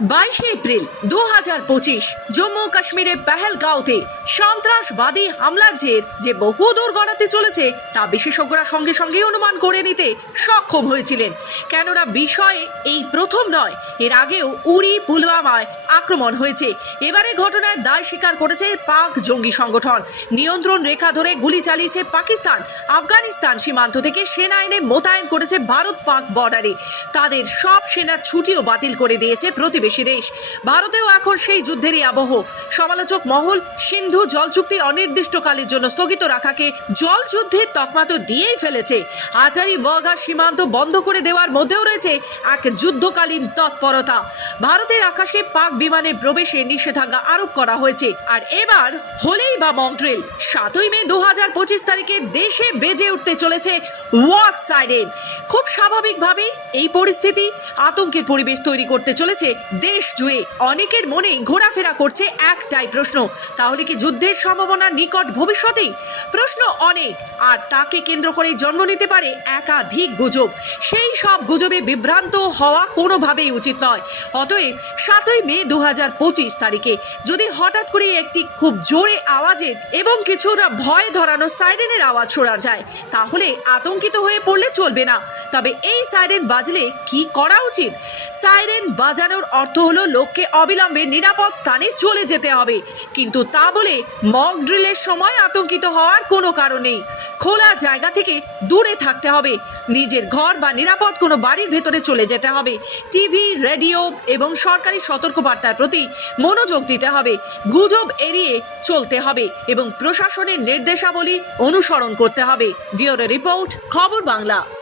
বাইশে এপ্রিল দু হাজার পঁচিশ জম্মু কাশ্মীরের পেহেলগাঁওতে সন্ত্রাসবাদী হামলার জের যে বহু দূর গড়াতে চলেছে, তা বিশেষজ্ঞরা সঙ্গে সঙ্গে অনুমান করে নিতে সক্ষম হয়েছিলেন। কেননা বিষয়ে এই প্রথম নয়, এর আগেও উড়ি পুলওয়ামায় আক্রমণ হয়েছে। এবারে ঘটনায় দায় স্বীকার করেছে পাক জঙ্গি সংগঠন। নিয়ন্ত্রণ রেখা ধরে গুলি চালিয়েছে পাকিস্তান। আফগানিস্তান সীমান্ত থেকে সেনা এনে মোতায়েন করেছে ভারত পাক বর্ডারে। তাদের সব সেনার ছুটিও বাতিল করে দিয়েছে প্রতিবেশী দেশ। ভারতেও এখন সেই যুদ্ধেরই আবহ। সমালোচক মহল সিন্ধু জল চুক্তি অনির্দিষ্টকালের জন্য স্থগিত রাখাকে জল যুদ্ধের তকমা তো দিয়েই ফেলেছে। আটারি ওয়াঘা সীমান্ত বন্ধ করে দেওয়ার মধ্যেও রয়েছে এক যুদ্ধকালীন তৎপরতা। ভারতের আকাশে পাক বিমানে প্রবেশে নিষেধাজ্ঞা আরোপ করা হয়েছে। আর এবার হলেই বা মন্ট্রেল সাতই মে দু হাজার পঁচিশ তারিখে দেশে বেজে উঠতে চলেছে ওয়াট সাইডেন খুব স্বাভাবিকভাবেই এই পরিস্থিতি আতঙ্কের পরিবেশ তৈরি করতে চলেছে দেশ জুড়ে। অনেকের মনে ঘোরাফেরা করছে একটাই প্রশ্ন, তাহলে কি যুদ্ধের সম্ভাবনা নিকট ভবিষ্যতেই? প্রশ্ন অনেক, আর তাকে কেন্দ্র করে জন্ম নিতে পারে একাধিক গুজব। সেই সব গুজবে বিভ্রান্ত হওয়া কোনোভাবেই উচিত নয়। অতএব সাতই মে দু হাজার পঁচিশ তারিখে। যদি হঠাৎ করে একটি খুব জোরে আওয়াজের এবং কিছুটা ভয় ধরানো সাইরেনের আওয়াজ শোনা যায়, তাহলে আতঙ্কিত হয়ে পড়লে চলবে না। তবে এই সাইরেন বাজলে কি করা উচিত? সাইরেন বাজানোর অর্থ হলো লোককে অবিলম্বে নিরাপদ স্থানে চলে যেতে হবে। কিন্তু তা বলে মক ড্রিলের সময় আতঙ্কিত হওয়ার কোনো কারণ নেই। খোলা জায়গা থেকে দূরে থাকতে হবে। নিজের ঘর বা নিরাপদ কোনো বাড়ির ভেতরে চলে যেতে হবে। টিভি, রেডিও এবং সরকারি সতর্কবার্তার প্রতি মনোযোগ দিতে হবে। গুজব এড়িয়ে চলতে হবে এবং প্রশাসনের নির্দেশাবলী অনুসরণ করতে হবে। ভিওরে রিপোর্ট, খবর বাংলা।